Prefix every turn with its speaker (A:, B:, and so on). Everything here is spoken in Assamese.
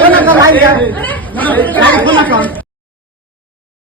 A: কেনেকুৱা ভাল ভাল কওঁ